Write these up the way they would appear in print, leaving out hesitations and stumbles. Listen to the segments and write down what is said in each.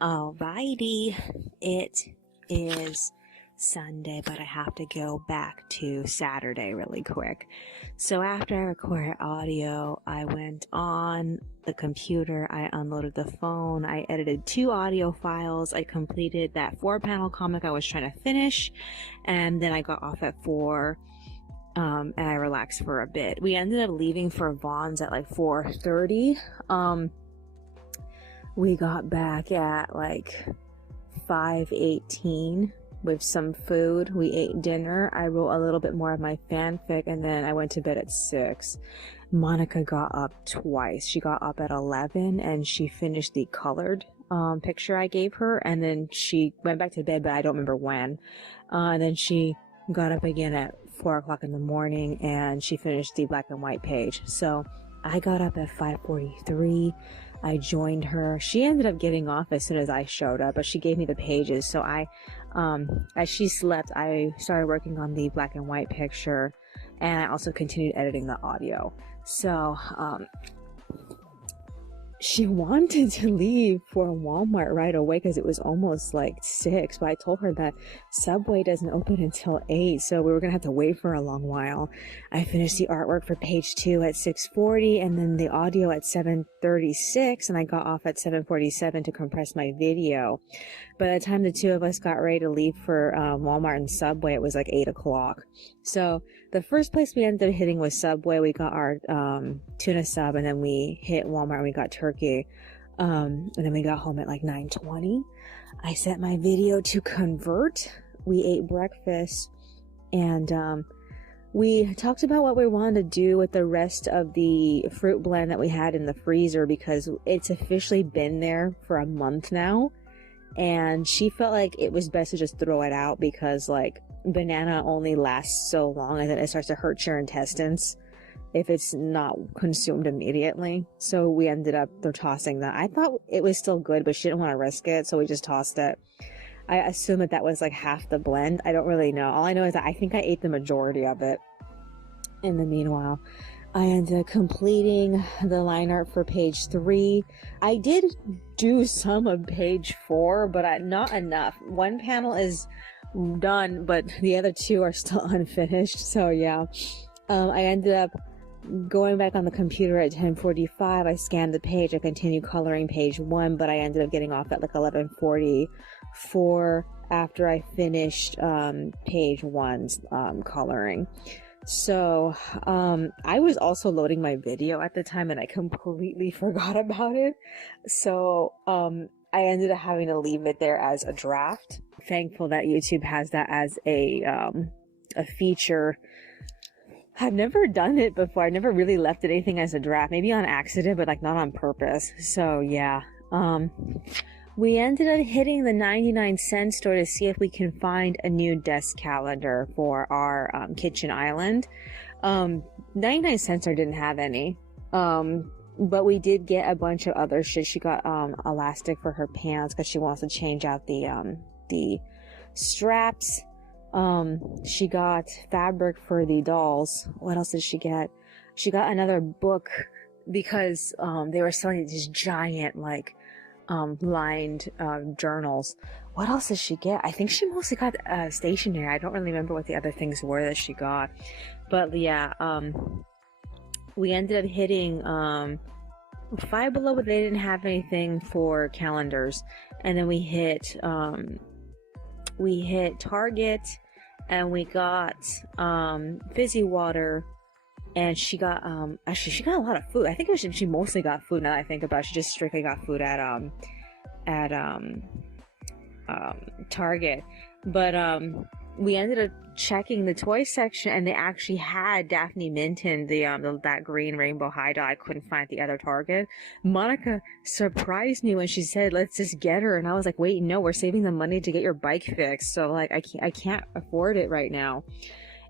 Alrighty, it is Sunday, but I have to go back to Saturday really quick. So after I recorded audio, I went on the computer, I unloaded the phone, I edited 2 audio files, I completed that 4-panel comic I was trying to finish, and then I got off at 4. And I relaxed for a bit. We ended up leaving for Vaughn's at like 4:30. We got back at like 5:18 with some food. We ate dinner. I wrote a little bit more of my fanfic, and then I went to bed at 6. Monika got up twice. She got up at 11 and she finished the colored picture I gave her, and then she went back to bed, but I don't remember when. And then she got up again at 4 o'clock in the morning and she finished the black and white page. So I got up at 5:43. I joined her. She ended up getting off as soon as I showed up, but she gave me the pages. So as she slept, I started working on the black and white picture, and I also continued editing the audio. So, she wanted to leave for Walmart right away because it was almost like 6, but I told her that Subway doesn't open until 8, so we were gonna have to wait for a long while. I finished the artwork for page 2 at 6:40, and then the audio at 7:36, and I got off at 7:47 to compress my video. By the time the two of us got ready to leave for Walmart and Subway, it was like 8 o'clock. So the first place we ended up hitting was Subway. We got our tuna sub, and then we hit Walmart and we got turkey. And then we got home at like 9:20. I set my video to convert. We ate breakfast, and we talked about what we wanted to do with the rest of the fruit blend that we had in the freezer, because it's officially been there for a month now. And she felt like it was best to just throw it out because, like, banana only lasts so long and then it starts to hurt your intestines if it's not consumed immediately. So we ended up tossing that. I thought it was still good, but she didn't want to risk it, so we just tossed it. I assume that was like half the blend. I don't really know. All I know is that I think I ate the majority of it. In the meanwhile, I ended up completing the line art for page 3. I did do some of page 4, but not enough. One panel is done, but the other 2 are still unfinished. So yeah, I ended up going back on the computer at 10:45. I scanned the page. I continued coloring page 1, but I ended up getting off at like 11:44 after I finished page 1's coloring. So, I was also loading my video at the time and I completely forgot about it. So, I ended up having to leave it there as a draft. Thankful that YouTube has that as a feature. I've never done it before. I never really left anything as a draft, maybe on accident, but like not on purpose. So yeah, we ended up hitting the 99-cent store to see if we can find a new desk calendar for our kitchen island. 99-cent store didn't have any, but we did get a bunch of other shit. She got elastic for her pants because she wants to change out the straps. She got fabric for the dolls. What else did she get? She got another book because they were selling these giant like lined journals. What else did she get? I think she mostly got stationery. I don't really remember what the other things were that she got, but yeah, we ended up hitting Five Below, but they didn't have anything for calendars. And then we hit Target, and we got fizzy water. And she got, actually, she got a lot of food. I think she mostly got food now that I think about it. She just strictly got food at Target. But, we ended up checking the toy section, and they actually had Daphne Minton, that green rainbow high doll I couldn't find at the other Target. Monika surprised me when she said, let's just get her. And I was like, wait, no, we're saving the money to get your bike fixed. So, like, I can't afford it right now.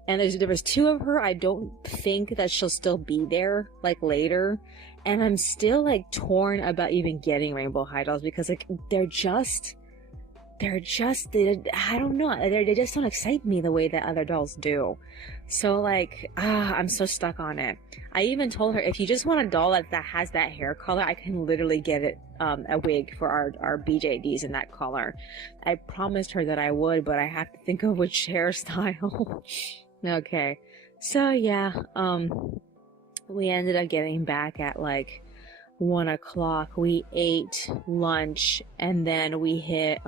And there was 2 of her. I don't think that she'll still be there, like, later. And I'm still, like, torn about even getting rainbow high dolls because, like, they're just I don't know, they just don't excite me the way that other dolls do. So like, I'm so stuck on it. I even told her, if you just want a doll that has that hair color, I can literally get it, a wig for our BJDs in that color. I promised her that I would, but I have to think of which hairstyle. Okay. So yeah, we ended up getting back at like 1 o'clock. We ate lunch and then we hit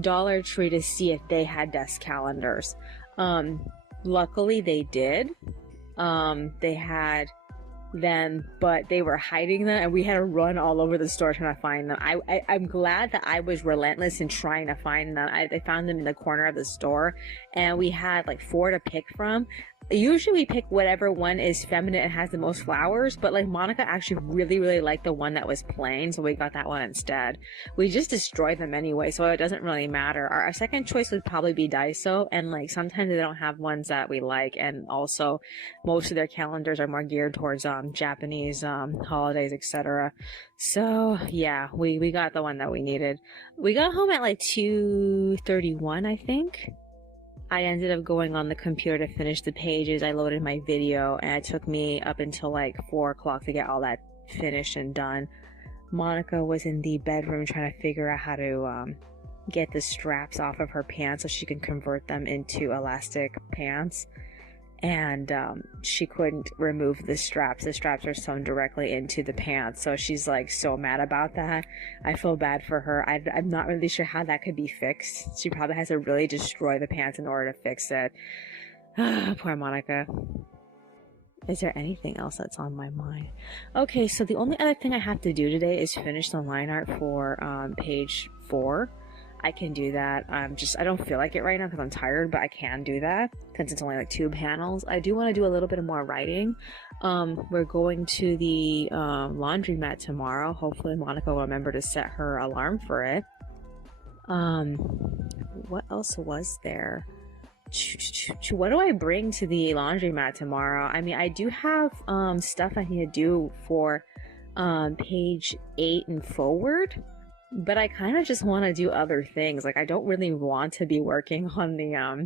Dollar Tree to see if they had desk calendars. Luckily they did. They had them, but they were hiding them and we had to run all over the store trying to find them. I'm glad that I was relentless in trying to find them. I found them in the corner of the store and we had like 4 to pick from. Usually we pick whatever one is feminine and has the most flowers, but like Monika actually really liked the one that was plain, so we got that one instead. We just destroyed them anyway, so it doesn't really matter. Our second choice would probably be Daiso, and like sometimes they don't have ones that we like, and also most of their calendars are more geared towards Japanese holidays, etc. So yeah, we got the one that we needed. We got home at like 2:31, I think. I ended up going on the computer to finish the pages. I loaded my video and it took me up until like 4 o'clock to get all that finished and done. Monika was in the bedroom trying to figure out how to get the straps off of her pants so she can convert them into elastic pants. And she couldn't remove the straps. The straps are sewn directly into the pants, so she's like so mad about that. I feel bad for her. I'm not really sure how that could be fixed. She probably has to really destroy the pants in order to fix it. Poor Monika. Is there anything else that's on my mind? Okay, so the only other thing I have to do today is finish the line art for page 4. I can do that. I don't feel like it right now because I'm tired, but I can do that since it's only like 2 panels. I do want to do a little bit of more writing. We're going to the laundromat tomorrow. Hopefully Monika will remember to set her alarm for it. What else was there? What do I bring to the laundromat tomorrow? I mean, I do have stuff I need to do for page 8 and forward. But I kind of just want to do other things. Like, I don't really want to be working on the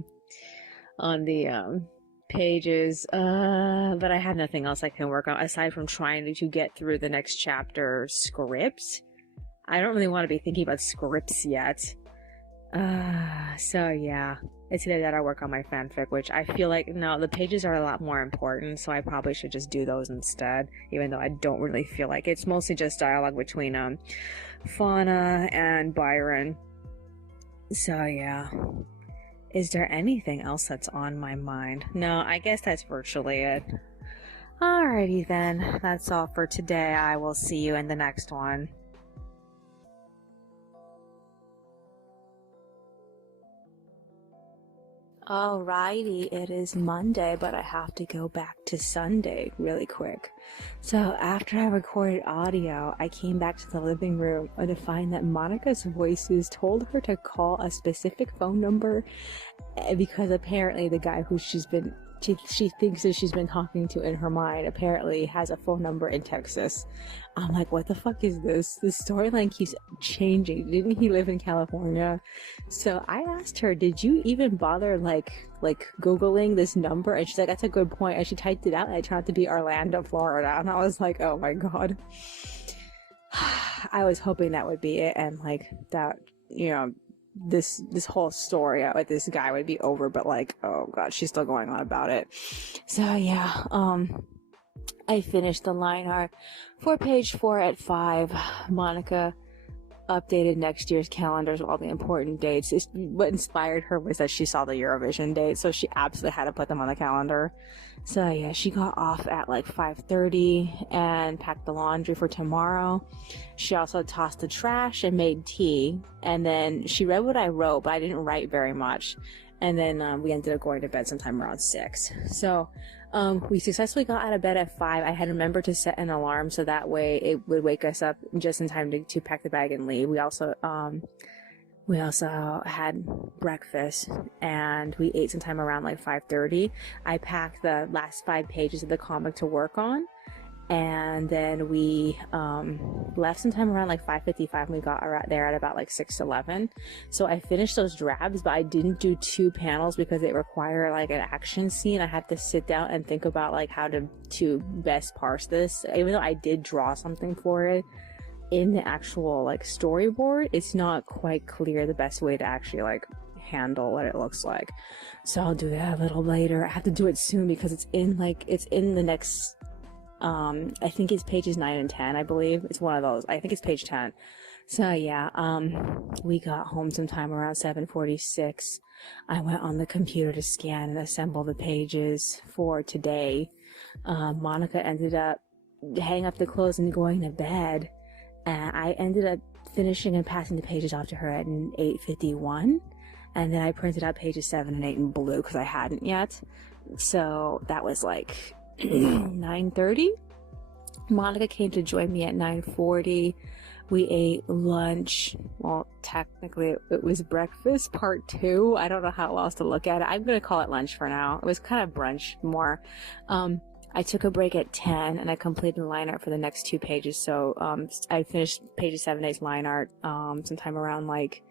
pages, but I have nothing else I can work on aside from trying to get through the next chapter scripts. I don't really want to be thinking about scripts yet. So yeah, it's either that or work on my fanfic, which I feel like, no, the pages are a lot more important, so I probably should just do those instead, even though I don't really feel like it's mostly just dialogue between Fauna and Byron. So yeah, is there anything else that's on my mind? No, I guess that's virtually it. Alrighty then, that's all for today. I will see you in the next one. Alrighty, it is Monday, but I have to go back to Sunday really quick. So after I recorded audio, I came back to the living room to find that Monika's voices told her to call a specific phone number because apparently the guy who she thinks that she's been talking to in her mind apparently has a phone number in Texas. I'm like, what the fuck is this? The storyline keeps changing. Didn't he live in California? So I asked her, did you even bother like Googling this number? And she's like, that's a good point. And she typed it out and it turned out to be Orlando, Florida. And I was like, oh my God. I was hoping that would be it. And like that, you know, this whole story with this guy would be over, but like, oh God, she's still going on about it. So yeah, I finished the line art for page 4 at 5. Monika updated next year's calendars with all the important dates. What inspired her was that she saw the Eurovision date, so she absolutely had to put them on the calendar. So yeah, she got off at like 5:30 and packed the laundry for tomorrow. She also tossed the trash and made tea, and then she read what I wrote, but I didn't write very much. And then we ended up going to bed sometime around 6. So we successfully got out of bed at 5. I had remembered to set an alarm so that way it would wake us up just in time to pack the bag and leave. We also had breakfast and we ate sometime around like 5:30. I packed the last 5 pages of the comic to work on, and then we left sometime around like 5:55, and we got there at about like 6:11. So I finished those drafts, but I didn't do 2 panels because they require like an action scene. I had to sit down and think about like how to best parse this. Even though I did draw something for it in the actual like storyboard, it's not quite clear the best way to actually like handle what it looks like. So I'll do that a little later. I have to do it soon because it's in the next I think it's pages 9 and 10, I believe. It's one of those. I think it's page 10. So yeah, we got home sometime around 7:46. I went on the computer to scan and assemble the pages for today. Monica ended up hanging up the clothes and going to bed, and I ended up finishing and passing the pages off to her at 8:51, and then I printed out pages 7 and 8 in blue because I hadn't yet. So that was like 9:30. Monica came to join me at 9:40. We ate lunch. Well, technically it was breakfast part 2. I don't know how else to look at it. I'm gonna call it lunch for now. It was kind of brunch more. I took a break at 10 and I completed the line art for the next 2 pages. So I finished pages 7 and 8's line art sometime around like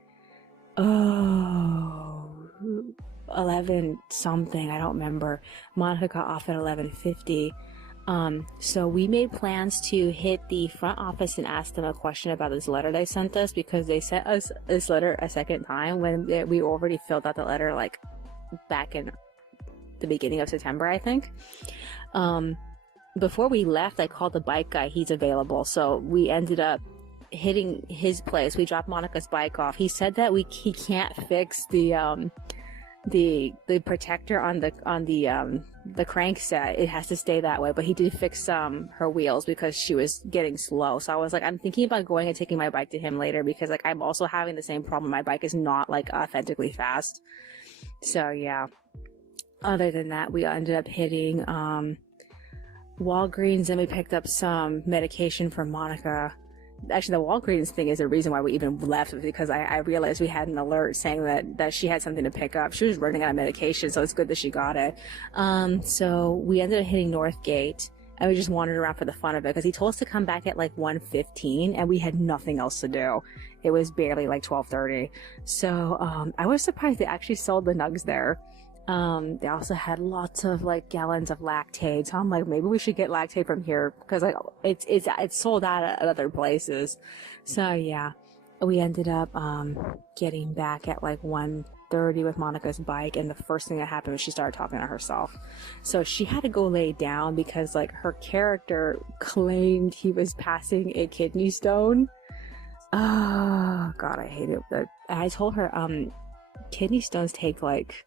11 something, I don't remember. Monica got off at 11:50. So we made plans to hit the front office and ask them a question about this letter they sent us, because they sent us this letter a second time when we already filled out the letter like back in the beginning of September, I think. Before we left, I called the bike guy. He's available. So we ended up hitting his place. We dropped Monica's bike off. He said that he can't fix the protector on the crankset. It has to stay that way, but he did fix her wheels because she was getting slow. So I was like, I'm thinking about going and taking my bike to him later, because like I'm also having the same problem. My bike is not like authentically fast. So yeah, other than that, we ended up hitting Walgreens, and we picked up some medication for Monica. Actually, the Walgreens thing is the reason why we even left, because I realized we had an alert saying that she had something to pick up. She was running out of medication, so it's good that she got it. So we ended up hitting Northgate, and we just wandered around for the fun of it, because he told us to come back at like 1:15, and we had nothing else to do. It was barely like 12:30. So I was surprised they actually sold the nugs there. They also had lots of like gallons of Lactaid, so I'm like, maybe we should get Lactaid from here, because like it's sold out at other places. So yeah, we ended up getting back at like 1:30 with Monica's bike, and the first thing that happened was she started talking to herself. So she had to go lay down because like her character claimed he was passing a kidney stone. Oh god, I hate it. But I told her kidney stones take like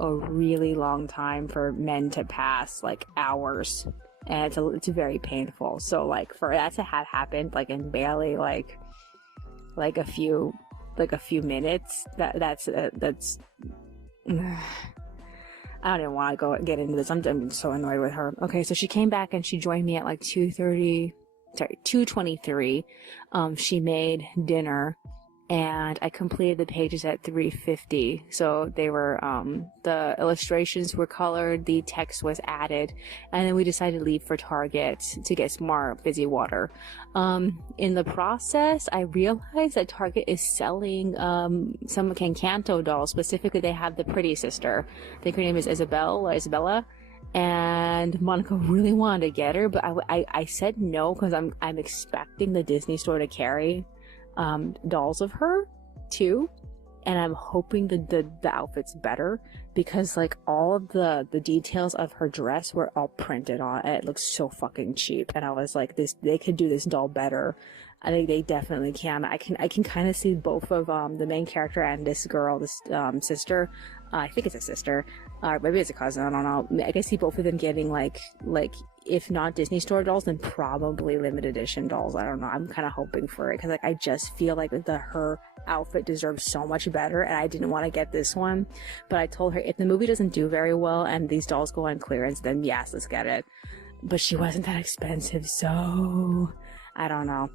a really long time for men to pass, like hours, and it's very painful. So like for that to have happened like in barely like a few minutes, that's I don't even want to get into this. I'm so annoyed with her. Okay, so she came back and she joined me at like 2:23. She made dinner, and I completed the pages at 3:50. So they were, the illustrations were colored, the text was added, and then we decided to leave for Target to get some more fizzy water. In the process, I realized that Target is selling, some Cancanto dolls. Specifically, they have the Pretty Sister. I think her name is Isabella. And Monica really wanted to get her, but I said no, because I'm expecting the Disney store to carry dolls of her too, and I'm hoping the outfit's better, because like all of the details of her dress were all printed on it. It looks so fucking cheap, and I was like, they could do this doll better. I think they definitely can. I can kind of see both of the main character and this girl, this sister. I think it's a sister, maybe it's a cousin. I don't know. I can see both of them getting like if not Disney store dolls, then probably limited edition dolls. I don't know. I'm kind of hoping for it, because like I just feel like her outfit deserves so much better, and I didn't want to get this one. But I told her if the movie doesn't do very well and these dolls go on clearance, then yes, let's get it. But she wasn't that expensive, so I don't know.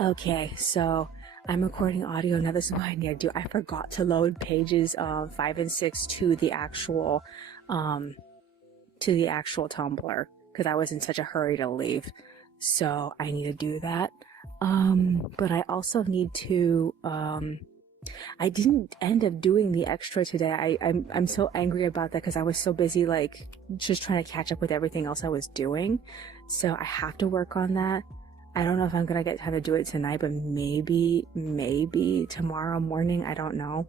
Okay, so I'm recording audio now. This is what I need to do. I forgot to load pages 5 and 6 to the actual Tumblr. because I was in such a hurry to leave. So I need to do that. But I also need to, I didn't end up doing the extra today. I'm so angry about that because I was so busy, like, just trying to catch up with everything else I was doing. So I have to work on that. I don't know if I'm gonna get time to do it tonight, but maybe tomorrow morning. I don't know.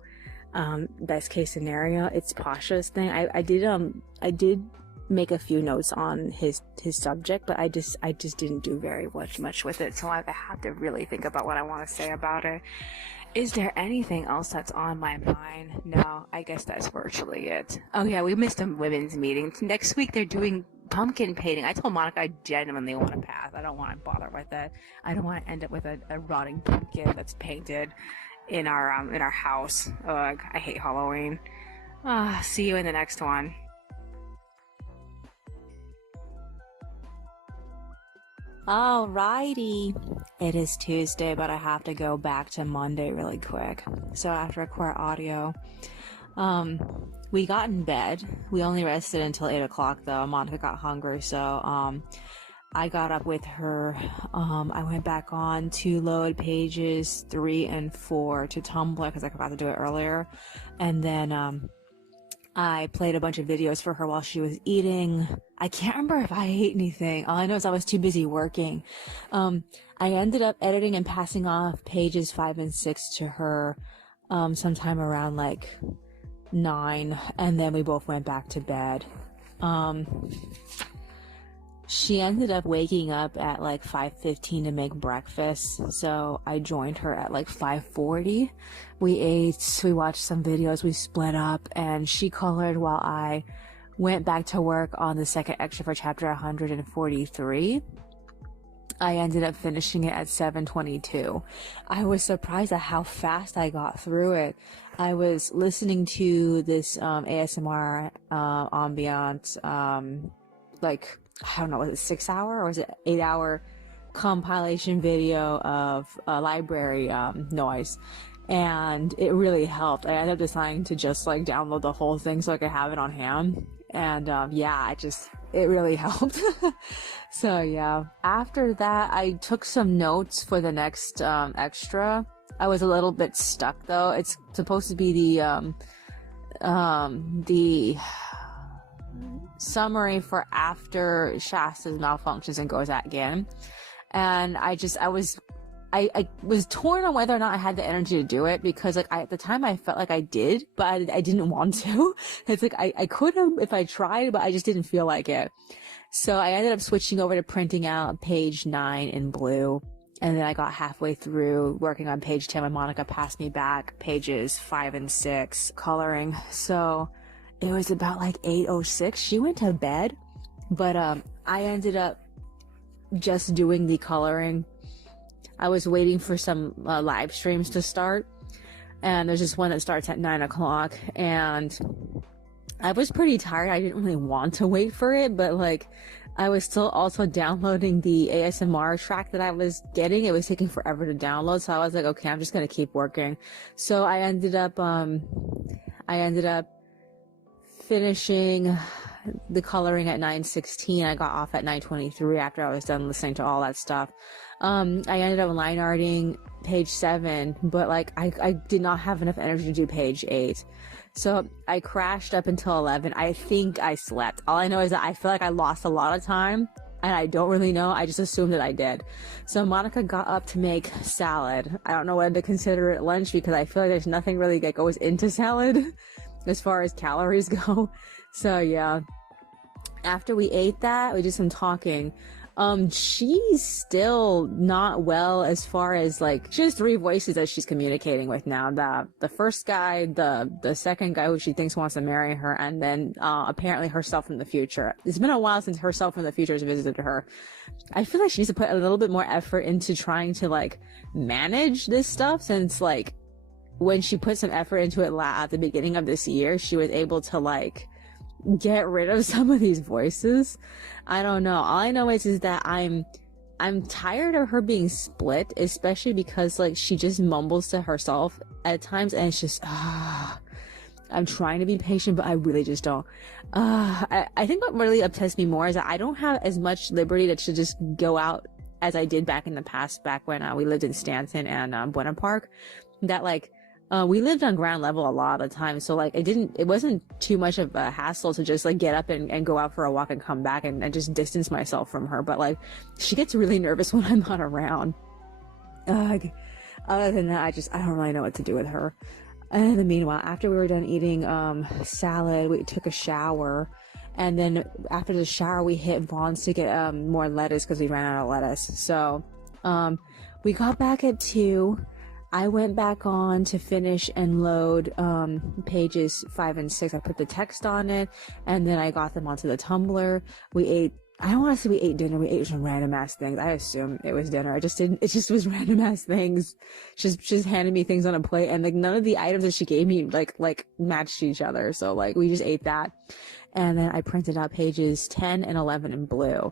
Best case scenario, it's Pasha's thing. I did make a few notes on his subject, but I just didn't do very much with it. So I have to really think about what I want to say about it. Is there anything else that's on my mind? No, I guess that's virtually it. Oh yeah, we missed a women's meeting. Next week they're doing pumpkin painting. I told Monica I genuinely want to pass. I don't want to bother with it. I don't want to end up with a rotting pumpkin that's painted in our house. Ugh, I hate Halloween. See you in the next one. Alrighty, it is Tuesday, but I have to go back to Monday really quick. So I have to record audio. We got in bed. We only rested until 8 o'clock though. Monica got hungry, so I got up with her. I went back on to load pages 3 and 4 to Tumblr because I forgot to do it earlier, and then I played a bunch of videos for her while she was eating. I can't remember if I ate anything. All I know is I was too busy working. I ended up editing and passing off pages 5 and 6 to her sometime around like 9, and then we both went back to bed. She ended up waking up at like 5:15 to make breakfast, so I joined her at like 5:40. We ate, we watched some videos, we split up, and she colored while I went back to work on the second extra for chapter 143. I ended up finishing it at 7:22. I was surprised at how fast I got through it. I was listening to this ASMR ambient, like, I don't know, was it 6 hour or was it 8 hour compilation video of library noise, and it really helped. I ended up deciding to just like download the whole thing so I could have it on hand, and yeah, it really helped. So yeah, after that I took some notes for the next extra. I was a little bit stuck though. It's supposed to be the summary for after Shasta's malfunctions and goes out again, and I was torn on whether or not I had the energy to do it, because like at the time I felt like I did, but I didn't want to. It's like I could have if I tried, but I just didn't feel like it. So I ended up switching over to printing out page 9 in blue, and then I got halfway through working on page 10 when Monica passed me back pages 5 and 6 coloring. So it was about like 8:06. She went to bed, but I ended up just doing the coloring. I was waiting for some live streams to start, and there's just one that starts at 9 o'clock, and I was pretty tired. I didn't really want to wait for it, but like I was still also downloading the ASMR track that I was getting. It was taking forever to download, so I was like, okay, I'm just gonna keep working. So I ended up finishing the coloring at 9:16. I got off at 9:23 after I was done listening to all that stuff. I ended up line arting page 7, but like I did not have enough energy to do page 8. So I crashed up until 11. I think I slept. All I know is that I feel like I lost a lot of time, and I don't really know. I just assumed that I did. So Monica got up to make salad. I don't know whether to consider it lunch because I feel like there's nothing really that goes into salad as far as calories go. So yeah, after we ate that, we did some talking. She's still not well as far as like, she has 3 voices that she's communicating with now. The first guy, the second guy who she thinks wants to marry her, and then apparently herself from the future. It's been a while since herself from the future has visited her. I feel like she needs to put a little bit more effort into trying to like manage this stuff, since like when she put some effort into it at the beginning of this year, she was able to like get rid of some of these voices. I don't know. All I know is that I'm tired of her being split, especially because like she just mumbles to herself at times, and it's just I'm trying to be patient, but I really just don't. I think what really upsets me more is that I don't have as much liberty to just go out as I did back in the past, back when we lived in Stanton and Buena Park. That like, we lived on ground level a lot of the time, so like it wasn't too much of a hassle to just like get up and go out for a walk and come back and just distance myself from her. But like, she gets really nervous when I'm not around. Other than that, I don't really know what to do with her. And in the meanwhile, after we were done eating salad, we took a shower. And then after the shower, we hit Vaughn's to get more lettuce because we ran out of lettuce. So we got back at 2. I went back on to finish and load pages 5 and 6. I put the text on it, and then I got them onto the Tumblr. We ate. I don't want to say we ate dinner. We ate some random ass things. I assume it was dinner. I just didn't. It just was random ass things. Just handed me things on a plate, and like none of the items that she gave me like matched each other. So like we just ate that, and then I printed out pages 10 and 11 in blue.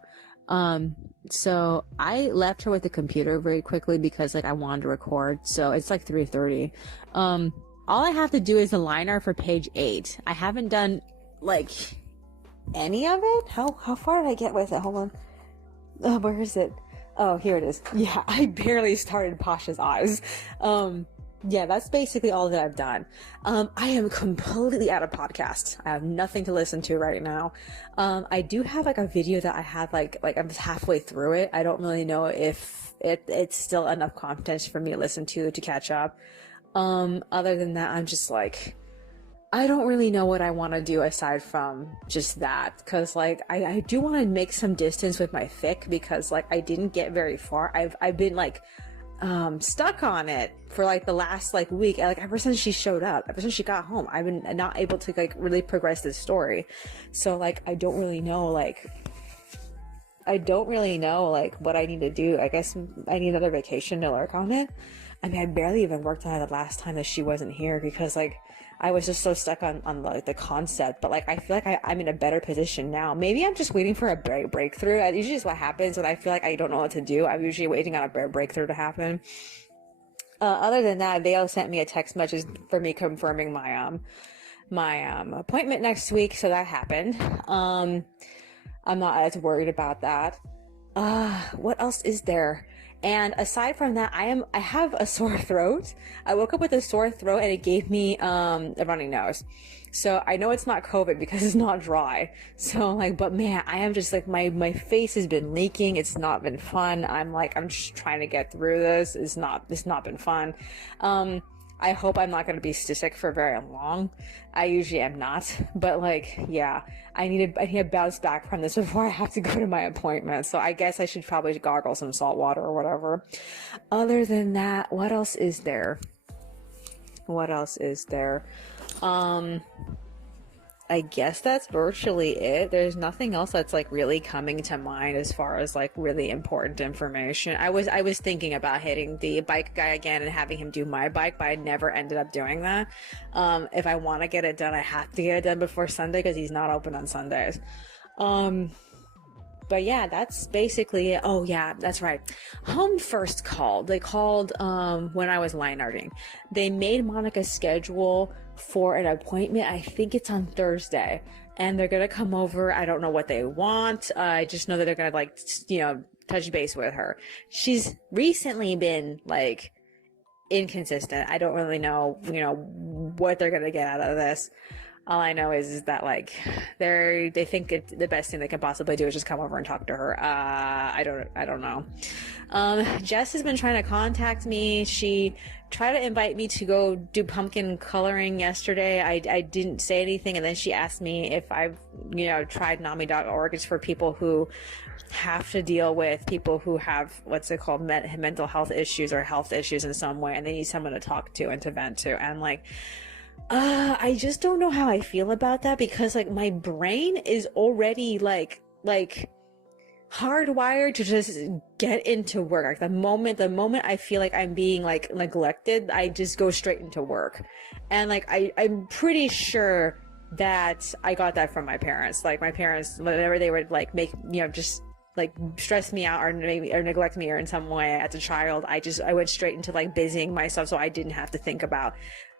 So I left her with the computer very quickly because like I wanted to record. So it's like 3:30. All I have to do is the liner for page 8. I haven't done like any of it. How far did I get with it? Hold on. Oh, where is it? Oh, here it is. Yeah, I barely started Pasha's Eyes. Yeah, that's basically all that I've done. I am completely out of podcasts. I have nothing to listen to right now. I do have like a video that I had like I'm halfway through it. I don't really know if it's still enough content for me to listen to catch up. Other than that, I'm just like, I don't really know what I want to do aside from just that. Cause like, I do want to make some distance with my fic because like I didn't get very far. I've been like, stuck on it for like the last like week, like ever since she showed up, ever since she got home. I've been not able to like really progress this story. So like I don't really know like what I need to do. I guess I need another vacation to work on it. I mean, I barely even worked on it the last time that she wasn't here because like I was just so stuck on like the concept. But like I feel like I'm in a better position now. Maybe I'm just waiting for a breakthrough. That usually is what happens when I feel like I don't know what to do. I'm usually waiting on a breakthrough to happen. Other than that, they all sent me a text message for me confirming my appointment next week, so that happened. I'm not as worried about that. What else is there? And aside from that, I have a sore throat. I woke up with a sore throat and it gave me a running nose. So I know it's not COVID because it's not dry. So like, but man, I am just like, my face has been leaking. It's not been fun. I'm just trying to get through this. It's not been fun. I hope I'm not going to be sick for very long. I usually am not, but like, yeah, I need to bounce back from this before I have to go to my appointment. So I guess I should probably gargle some salt water or whatever. Other than that, what else is there? I guess that's virtually it. There's nothing else that's like really coming to mind as far as like really important information. I was thinking about hitting the bike guy again and having him do my bike, but I never ended up doing that. If I want to get it done, I have to get it done before Sunday because he's not open on Sundays. But yeah, that's basically it. Oh yeah, that's right. Home first called. They called when I was line arting. They made Monika's schedule for an appointment. I think it's on Thursday, and they're gonna come over. I don't know what they want. I just know that they're gonna like, touch base with her. She's recently been like inconsistent. I don't really know, what they're gonna get out of this. All I know is that like they think the best thing they can possibly do is just come over and talk to her. I don't know. Jess has been trying to contact me. She tried to invite me to go do pumpkin coloring yesterday. I didn't say anything, and then she asked me if I've tried NAMI.org. It's for people who have to deal with people who have mental health issues or health issues in some way, and they need someone to talk to and to vent to. And like, I just don't know how I feel about that because like my brain is already like hardwired to just get into work. Like the moment I feel like I'm being like neglected, I just go straight into work. And like I'm pretty sure that I got that from my parents. Like my parents, whenever they would like make just like stress me out or neglect me or in some way as a child, I went straight into like busying myself so I didn't have to think about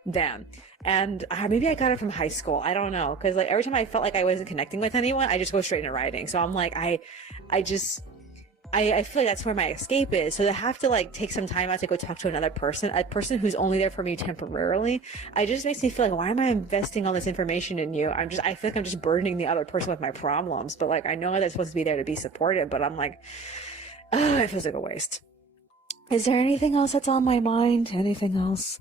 them. And maybe I got it from high school. I don't know. Cause like every time I felt like I wasn't connecting with anyone, I just go straight into writing. So I'm like, I feel like that's where my escape is. So to have to like take some time out to go talk to another person, a person who's only there for me temporarily, it just makes me feel like, why am I investing all this information in you? I feel like I'm just burdening the other person with my problems. But like, I know they're supposed to be there to be supportive, but I'm like, oh, it feels like a waste. Is there anything else that's on my mind? Anything else?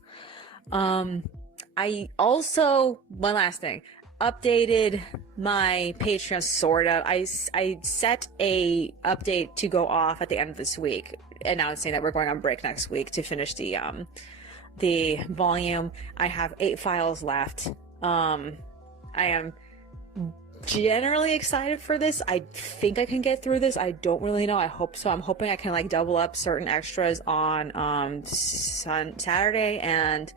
I also, one last thing, updated my Patreon sort of. I set a update to go off at the end of this week, announcing that we're going on break next week to finish the volume. I have 8 files left. I am generally excited for this. I think I can get through this. I don't really know. I hope so. I'm hoping I can like double up certain extras on Saturday and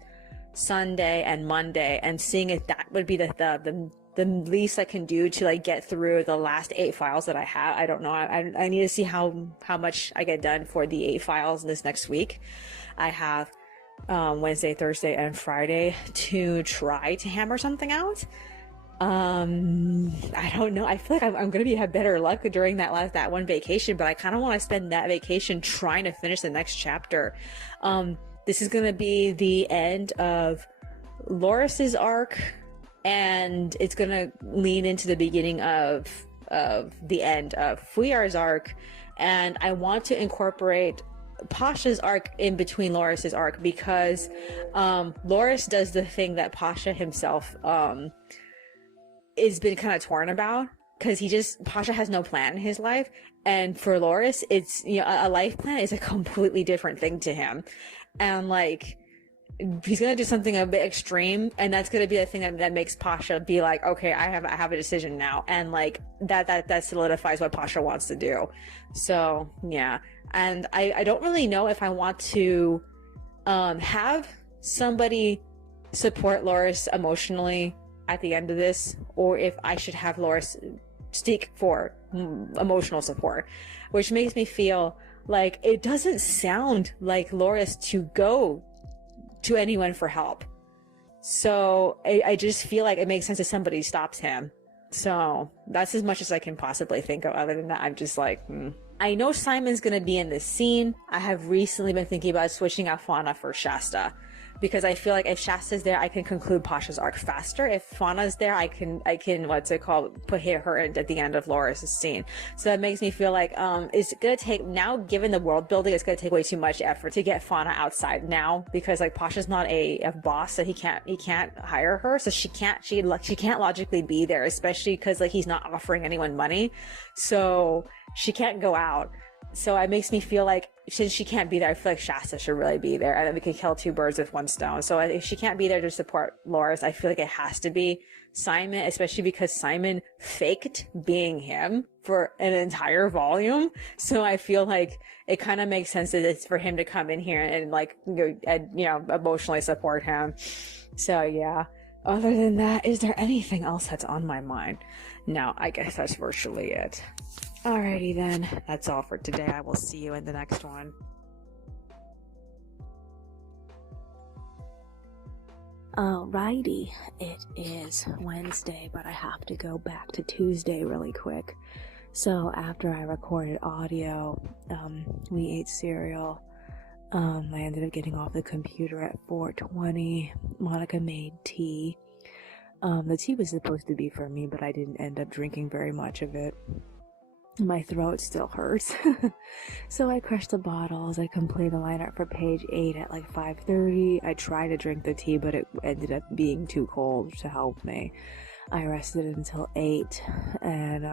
Sunday and Monday, and seeing if that would be the least I can do to like get through the last 8 files that I have. I don't know. I need to see how much I get done for the 8 files this next week. I have Wednesday, Thursday, and Friday to try to hammer something out. I don't know. I feel like I'm gonna have better luck during that one vacation, but I kind of want to spend that vacation trying to finish the next chapter. This is gonna be the end of Loris's arc, and it's gonna lean into the beginning of the end of Fuyar's arc, and I want to incorporate Pasha's arc in between Loris's arc, because Loris does the thing that Pasha himself has been kind of torn about, because Pasha has no plan in his life, and for Loris, it's, you know, a life plan is a completely different thing to him, and like, he's gonna do something a bit extreme, and that's gonna be the thing that makes Pasha be like, okay, I have a decision now, and like that solidifies what Pasha wants to do. So yeah, and I don't really know if I want to have somebody support Loris emotionally at the end of this, or if I should have Loris seek for emotional support, which makes me feel like it doesn't sound like Loris to go to anyone for help. So I just feel like it makes sense if somebody stops him. So that's as much as I can possibly think of. Other than that, I'm just like, I know Simon's gonna be in this scene. I have recently been thinking about switching out Fauna for Shasta, because I feel like if Shasta's there, I can conclude Pasha's arc faster. If Fauna's there, I can what's it called, put her in at the end of Loris' scene. So that makes me feel like it's gonna take, now given the world building, it's gonna take way too much effort to get Fauna outside now, because like Pasha's not a boss, so he can't hire her, so she can't logically be there, especially because like he's not offering anyone money, so she can't go out. So it makes me feel like, since she can't be there, I feel like Shasta should really be there, and then we can kill 2 birds with 1 stone. So if she can't be there to support Loris, I feel like it has to be Simon, especially because Simon faked being him for an entire volume. So I feel like it kind of makes sense that it's for him to come in here and like, you know, emotionally support him. So yeah. Other than that, is there anything else that's on my mind? No, I guess that's virtually it. Alrighty then, that's all for today. I will see you in the next one. Alrighty, it is Wednesday, but I have to go back to Tuesday really quick. So after I recorded audio, we ate cereal. I ended up getting off the computer at 4:20. Monika made tea. The tea was supposed to be for me, but I didn't end up drinking very much of it. My throat still hurts. So I crushed the bottles. I completed the lineup for page 8 at like 5:30. I tried to drink the tea, but it ended up being too cold to help me. I rested until 8, and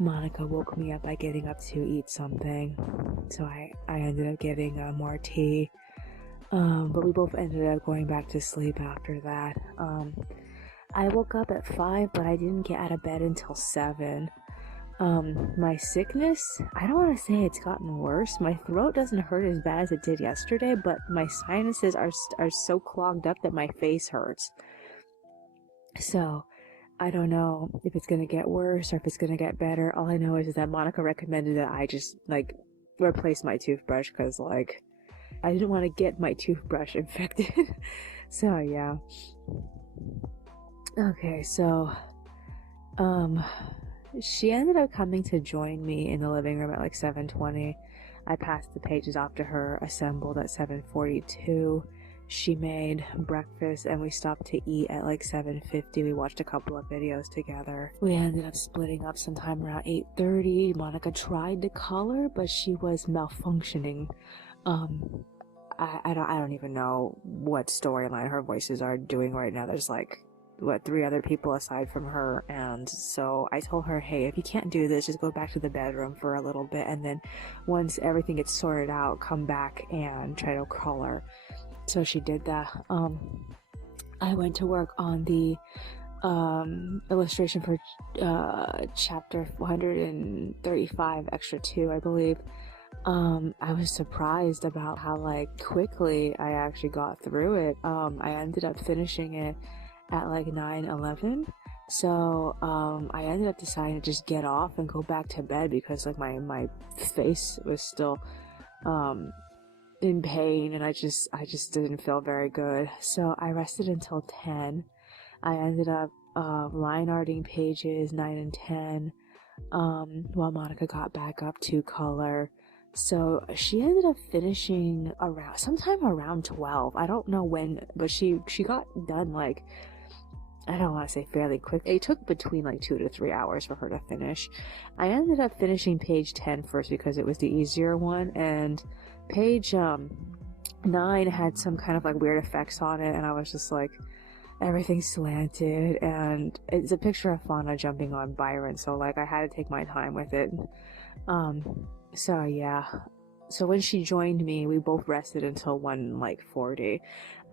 Monika woke me up by getting up to eat something. So I ended up getting more tea. But we both ended up going back to sleep after that. I woke up at 5, but I didn't get out of bed until 7. My sickness, I don't want to say it's gotten worse. My throat doesn't hurt as bad as it did yesterday, but my sinuses are so clogged up that my face hurts. So I don't know if it's gonna get worse or if it's gonna get better. All I know is that Monika recommended that I just like replace my toothbrush, because like I didn't want to get my toothbrush infected. So yeah. Okay, so she ended up coming to join me in the living room at like 7:20. I passed the pages off to her, assembled at 7:42. She made breakfast and we stopped to eat at like 7:50. We watched a couple of videos together. We ended up splitting up sometime around 8:30. Monika tried to color, but she was malfunctioning. I don't even know what storyline her voices are doing right now. There's like, what, 3 other people aside from her, and so I told her, hey, if you can't do this, just go back to the bedroom for a little bit, and then once everything gets sorted out, come back and try to color. So she did that. I went to work on the illustration for chapter 135 extra 2, I believe. I was surprised about how like quickly I actually got through it. I ended up finishing it at like 9:11. So I ended up deciding to just get off and go back to bed because like my face was still in pain, and I just didn't feel very good. So I rested until 10. I ended up line arting pages 9 and 10 while Monika got back up to color. So she ended up finishing sometime around 12. I don't know when, but she got done like, I don't want to say fairly quick. It took between like 2 to 3 hours for her to finish. I ended up finishing page 10 first because it was the easier one, and page 9 had some kind of like weird effects on it, and I was just like, everything's slanted, and it's a picture of Fauna jumping on Byron, so like I had to take my time with it. So yeah. So when she joined me, we both rested until 1:40.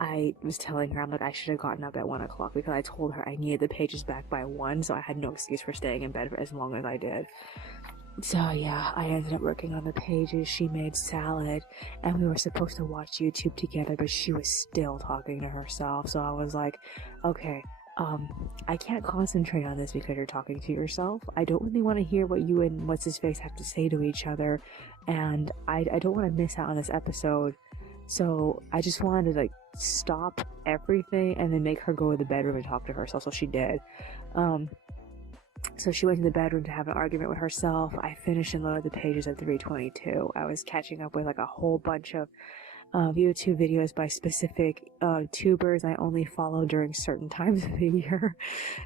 I was telling her, I'm like, I should have gotten up at 1 o'clock because I told her I needed the pages back by 1, so I had no excuse for staying in bed for as long as I did. So yeah, I ended up working on the pages. She made salad, and we were supposed to watch YouTube together, but she was still talking to herself. So I was like, okay, I can't concentrate on this because you're talking to yourself. I don't really want to hear what you and what's-his-face have to say to each other, and I don't want to miss out on this episode. So I just wanted to like stop everything and then make her go to the bedroom and talk to herself. So she did. So she went to the bedroom to have an argument with herself. I finished and loaded the pages at 3:22. I was catching up with like a whole bunch of YouTube videos by specific tubers I only follow during certain times of the year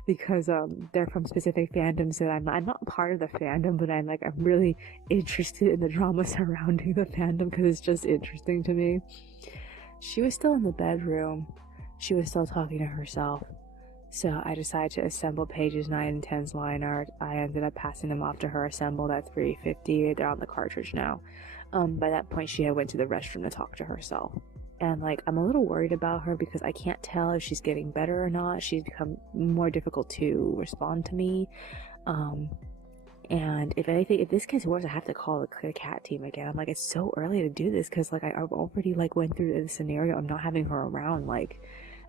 because they're from specific fandoms that I'm not part of the fandom, but I'm really interested in the drama surrounding the fandom because it's just interesting to me. She was still in the bedroom. She was still talking to herself. So I decided to assemble pages 9 and 10's line art. I ended up passing them off to her assembled at 3:50. They're on the cartridge now. By that point, she had went to the restroom to talk to herself. And like, I'm a little worried about her because I can't tell if she's getting better or not. She's become more difficult to respond to me. And if anything, if this gets worse, I have to call the cat team again. I'm like, it's so early to do this because like I've already like went through the scenario. I'm not having her around like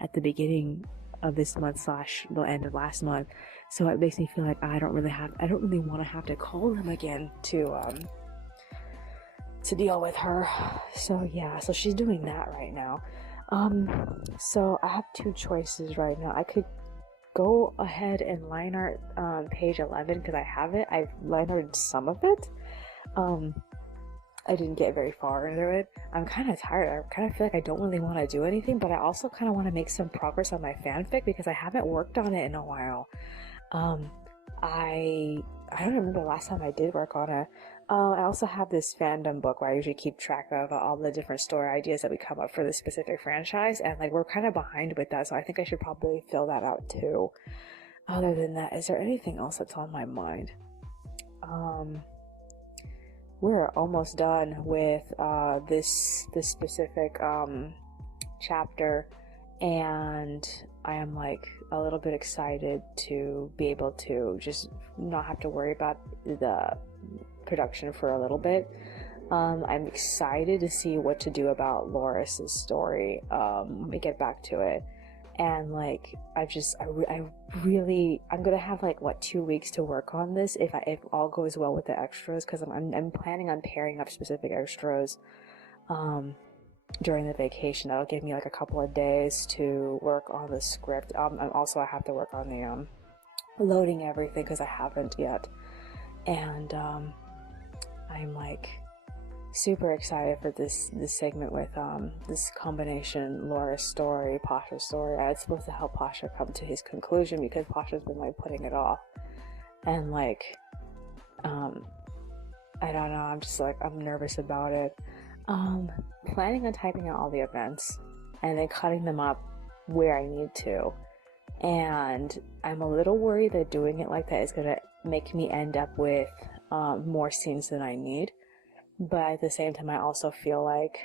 at the beginning of this month / the end of last month. So it makes me feel like I don't really want to have to call them again to deal with her. So yeah, so she's doing that right now. So I have 2 choices right now. I could go ahead and line art page 11 because I have it. I've line arted some of it. I didn't get very far into it. I'm kind of tired. I kind of feel like I don't really want to do anything, but I also kind of want to make some progress on my fanfic because I haven't worked on it in a while. I don't remember the last time I did work on it. I also have this fandom book where I usually keep track of all the different story ideas that we come up for this specific franchise, and like we're kind of behind with that, so I think I should probably fill that out too. Other than that, is there anything else that's on my mind? We're almost done with this specific chapter, and I am like a little bit excited to be able to just not have to worry about the production for a little bit. I'm excited to see what to do about Loris's story when we get back to it. And like I'm gonna have like 2 weeks to work on this if all goes well with the extras, because I'm planning on pairing up specific extras during the vacation. That'll give me like a couple of days to work on the script. And also I have to work on the loading everything because I haven't yet. And I'm like super excited for this segment with this combination Laura's story, Pasha's story. It's supposed to help Pasha come to his conclusion because Pasha's been like putting it off. And like I don't know, I'm just like, I'm nervous about it. Planning on typing out all the events and then cutting them up where I need to. And I'm a little worried that doing it like that is gonna make me end up with more scenes than I need. But at the same time, I also feel like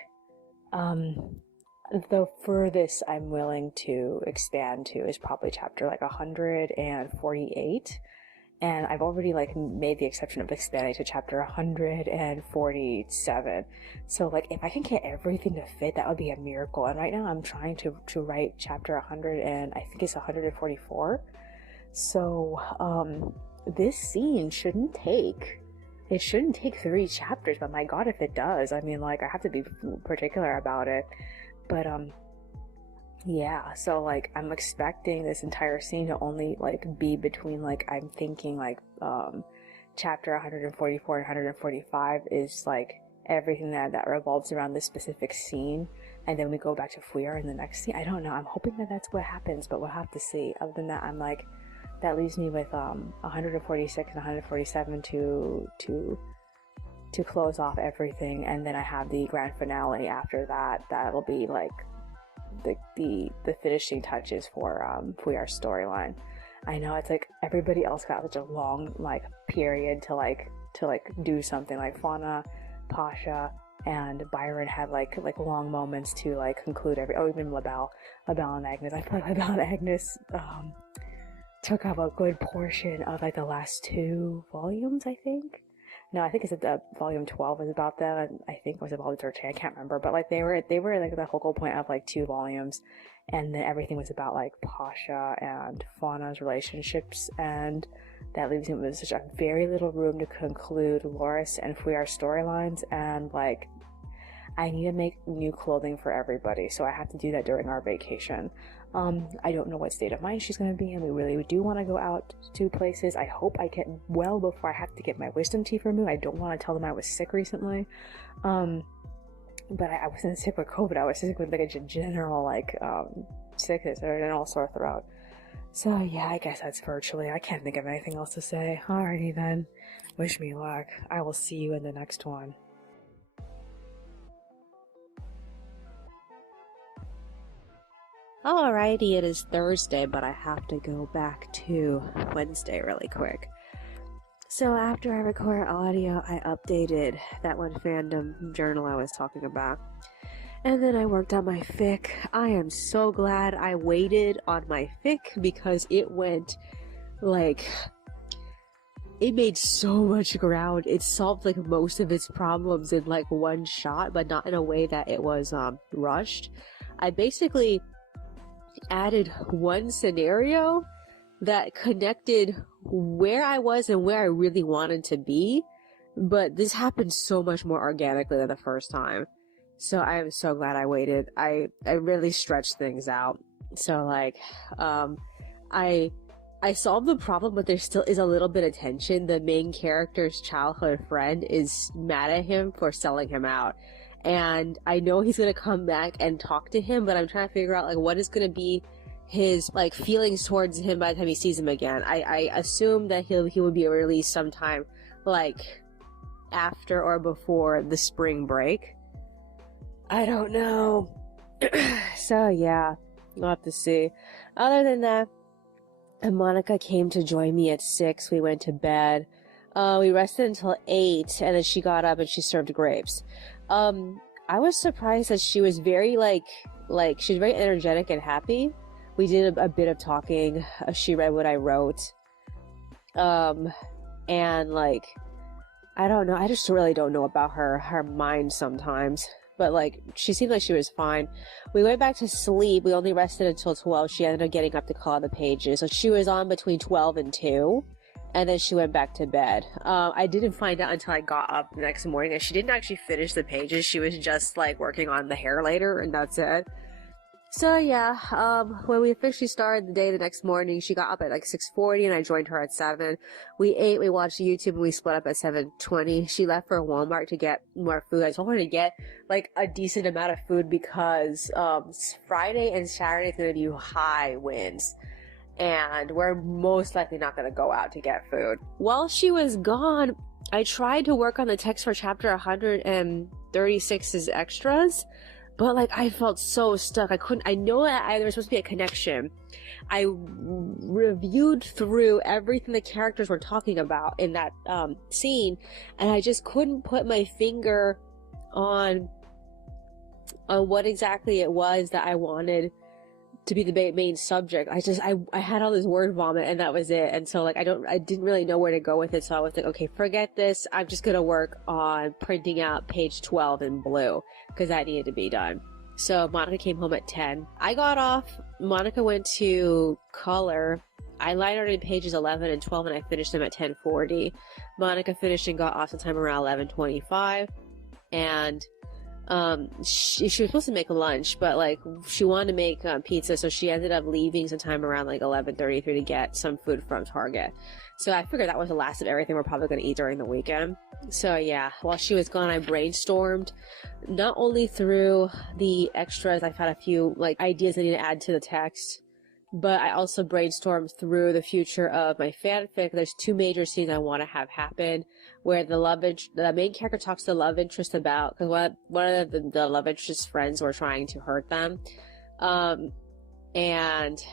the furthest I'm willing to expand to is probably chapter like 148. And I've already like made the exception of expanding to chapter 147. So like if I can get everything to fit, that would be a miracle. And right now I'm trying to write chapter 100 and I think it's 144. So this scene shouldn't take 3 chapters, but my god if it does. I mean, like I have to be particular about it. But yeah, so like I'm expecting this entire scene to only like be between like, I'm thinking like chapter 144 and 145 is like everything that revolves around this specific scene, and then we go back to Fuyar in the next scene. I don't know, I'm hoping that that's what happens, but we'll have to see. Other than that, I'm like, that leaves me with 146 and 147 to close off everything, and then I have the grand finale after that. That'll be like the finishing touches for Fuyar's storyline. I know it's like everybody else got such a long like period to do something. Like Fauna, Pasha, and Byron had like long moments to like conclude even LaBelle and Agnes. I feel like LaBelle and Agnes took up a good portion of like the last 2 volumes, I think. No, I think it's volume 12 is about them, and I think it was volume 13, I can't remember, but like they were like the focal point of like 2 volumes, and then everything was about like Pasha and Fauna's relationships, and that leaves me with such a very little room to conclude Loris and Fuyar's storylines. And like I need to make new clothing for everybody, so I have to do that during our vacation. I don't know what state of mind she's going to be in. We really do want to go out to places. I hope I get well before I have to get my wisdom teeth removed. I don't want to tell them I was sick recently. But I wasn't sick with COVID. I was sick with like a general like sickness or an all sore throat. So yeah, I guess that's virtually. I can't think of anything else to say. Alrighty then. Wish me luck. I will see you in the next one. Alrighty, it is Thursday, but I have to go back to Wednesday really quick. So after I recorded audio, I updated that one fandom journal I was talking about. And then I worked on my fic. I am so glad I waited on my fic because it went like... It made so much ground. It solved like most of its problems in like one shot, but not in a way that it was rushed. I basically added one scenario that connected where I was and where I really wanted to be, but this happened so much more organically than the first time. So I am so glad I waited. I really stretched things out. So like I solved the problem, but there still is a little bit of tension. The main character's childhood friend is mad at him for selling him out. And I know he's gonna come back and talk to him, but I'm trying to figure out like what is gonna be his like feelings towards him by the time he sees him again. I assume that he will be released sometime like after or before the spring break. I don't know. So yeah, we'll have to see. Other than that, Monika came to join me at 6. We went to bed. We rested until 8, and then she got up and she served grapes. I was surprised that she was very she was very energetic and happy. We did a bit of talking. She read what I wrote. And like, I don't know. I just really don't know about her mind sometimes. But like, she seemed like she was fine. We went back to sleep. We only rested until 12. She ended up getting up to call the pages. So she was on between 12 and 2. and then she went back to bed. I didn't find out until I got up the next morning that she didn't actually finish the pages. She was just like working on the hair later, and that's it. So yeah, when we officially started the day the next morning, she got up at like 6:40 and I joined her at 7. We ate, we watched YouTube, and we split up at 7:20. She left for Walmart to get more food. I told her to get like a decent amount of food because Friday and Saturday is going to be high winds, and we're most likely not going to go out to get food. While she was gone, I tried to work on the text for chapter 136's extras, but like I felt so stuck. I know that there was supposed to be a connection. I reviewed through everything the characters were talking about in that scene, and I just couldn't put my finger on what exactly it was that I wanted to be the main subject. I had all this word vomit, and that was it. And so like I didn't really know where to go with it, so I was like, okay, forget this. I'm just gonna work on printing out page 12 in blue because that needed to be done. So Monika came home at 10. I got off. Monika went to color. I line ordered pages 11 and 12, and I finished them at 10:40. Monika finished and got off sometime around 11:25, and she was supposed to make lunch, but like she wanted to make pizza, so she ended up leaving sometime around like 11:33 to get some food from Target. So I figured that was the last of everything we're probably going to eat during the weekend. So yeah, while she was gone, I brainstormed not only through the extras. I've had a few like ideas I need to add to the text, but I also brainstormed through the future of my fanfic. There's 2 major scenes I want to have happen where the main character talks to the love interest about, because one of the love interest's friends were trying to hurt them, and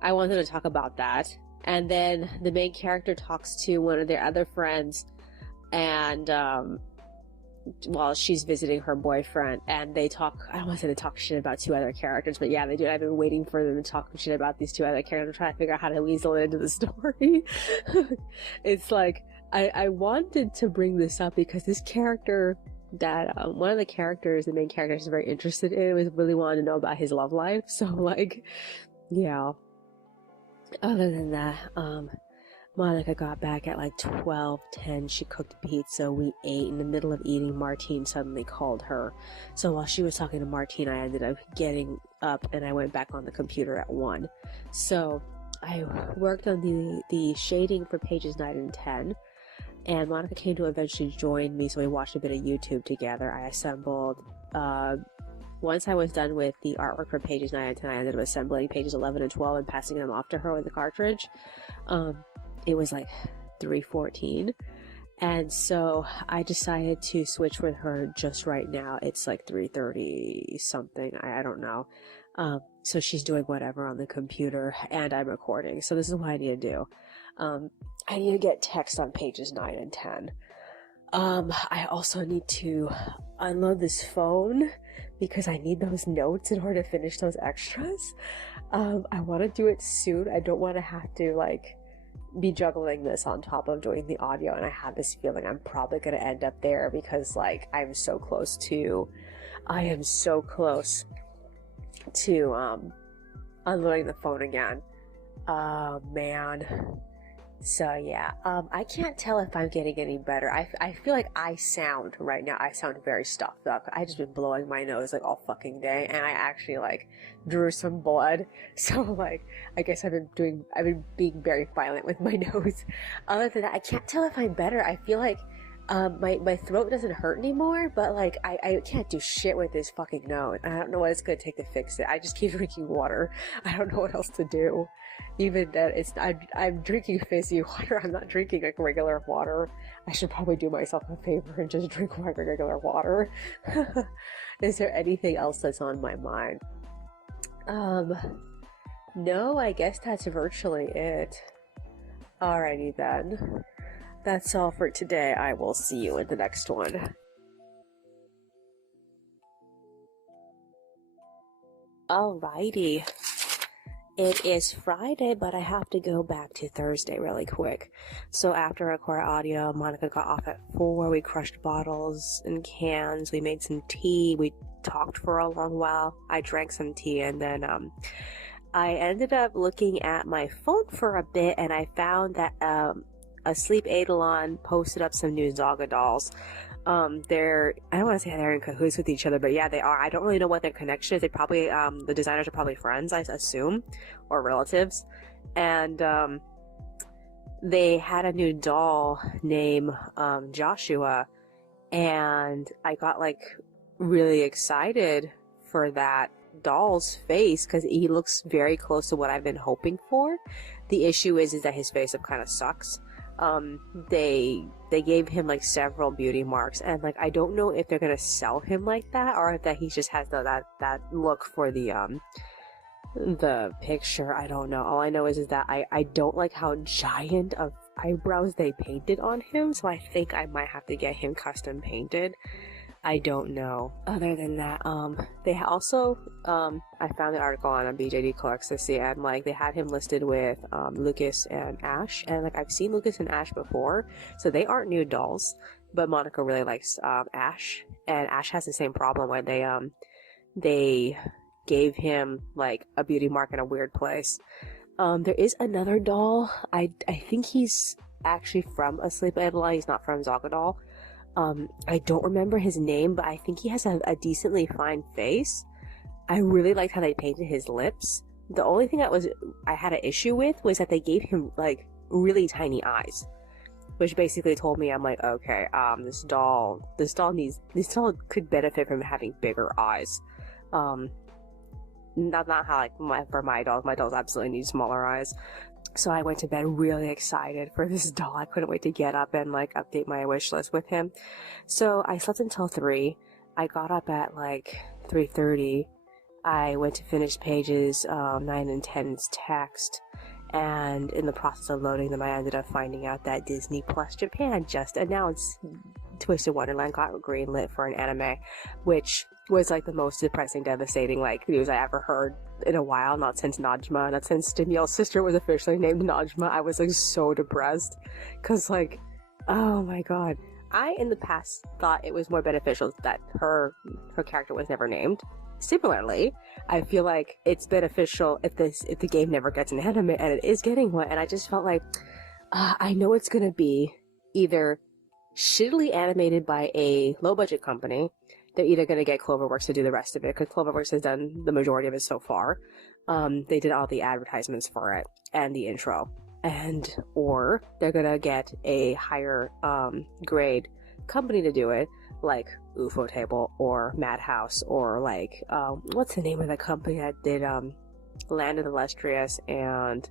I wanted to talk about that. And then the main character talks to one of their other friends, and while she's visiting her boyfriend, and they talk, I don't want to say they talk shit about 2 other characters, but yeah, they do. I've been waiting for them to talk shit about these 2 other characters. I'm trying to figure out how to weasel it into the story. It's like, I wanted to bring this up because this character that, one of the characters, the main character is very interested in, was really wanting to know about his love life. So like, yeah. Other than that, Monika got back at like 12:10. She cooked pizza. We ate. In the middle of eating, Martine suddenly called her. So while she was talking to Martine, I ended up getting up and I went back on the computer at 1. So I worked on the shading for pages 9 and 10. And Monika came to eventually join me, so we watched a bit of YouTube together. I assembled, once I was done with the artwork for pages 9 and 10, I ended up assembling pages 11 and 12 and passing them off to her with the cartridge. It was like 3:14, and so I decided to switch with her just right now. It's like 3:30 something, I don't know. So she's doing whatever on the computer, and I'm recording. So this is what I need to do. I need to get text on pages 9 and 10. I also need to unload this phone because I need those notes in order to finish those extras. I want to do it soon. I don't want to have to like be juggling this on top of doing the audio, and I have this feeling I'm probably going to end up there because like I am so close to unloading the phone again. Oh man. So yeah, I can't tell if I'm getting any better. I feel like I sound right now very stuffed up. I just been blowing my nose like all fucking day, and I actually like drew some blood. So like, I guess I've been being very violent with my nose. Other than that, I can't tell if I'm better. I feel like my throat doesn't hurt anymore, but like I can't do shit with this fucking nose. I don't know what it's gonna take to fix it. I just keep drinking water. I don't know what else to do. Even that I'm drinking fizzy water. I'm not drinking like regular water. I should probably do myself a favor and just drink my regular water. Is there anything else that's on my mind? No, I guess that's virtually it. Alrighty then. That's all for today. I will see you in the next one. Alrighty. It is Friday, but I have to go back to Thursday really quick. So after record audio, Monika got off at 4. We crushed bottles and cans. We made some tea. We talked for a long while. I drank some tea, and then I ended up looking at my phone for a bit, and I found that a Sleep Eidolon posted up some new Zaga dolls. They're, I don't want to say they're in cahoots with each other, but yeah, they are. I don't really know what their connection is. They probably, the designers are probably friends, I assume, or relatives. And they had a new doll named Joshua, and I got like really excited for that doll's face because he looks very close to what I've been hoping for. The issue is that his face up kind of sucks. They gave him like several beauty marks, and like I don't know if they're gonna sell him like that or if that he just has that look for the picture. I don't know. All I know is that I don't like how giant of eyebrows they painted on him, so I think I might have to get him custom painted. I don't know. Other than that, they also, I found an article on BJD Collects to see, and like they had him listed with Lucas and Ash, and like I've seen Lucas and Ash before, so they aren't new dolls, but Monica really likes Ash, and Ash has the same problem where they gave him like a beauty mark in a weird place. There is another doll. I think he's actually from a Sleep Eidolon. He's not from Zaga doll. I don't remember his name, but I think he has a decently fine face. I really liked how they painted his lips. The only thing I had an issue with was that they gave him like really tiny eyes, which basically told me, I'm like, okay, this doll could benefit from having bigger eyes. Not how like for my dolls absolutely need smaller eyes. So I went to bed really excited for this doll. I couldn't wait to get up and like update my wish list with him. So I slept until 3. I got up at like 3:30. I went to finish pages 9 and 10's text, and in the process of loading them, I ended up finding out that Disney Plus Japan just announced Twisted Wonderland got greenlit for an anime, which was like the most depressing, devastating like news I ever heard in a while. Not since Danielle's sister was officially named Najma. I was like so depressed because like, oh my god, I in the past thought it was more beneficial that her character was never named. Similarly, I feel like it's beneficial if the game never gets an anime, and it is getting one, and I just felt like I know it's gonna be either shittily animated by a low budget company. They're either going to get Cloverworks to do the rest of it, because Cloverworks has done the majority of it so far. They did all the advertisements for it and the intro, or they're going to get a higher grade company to do it, like UFO Table or Madhouse, or like what's the name of the company that did Land of the Lustrous and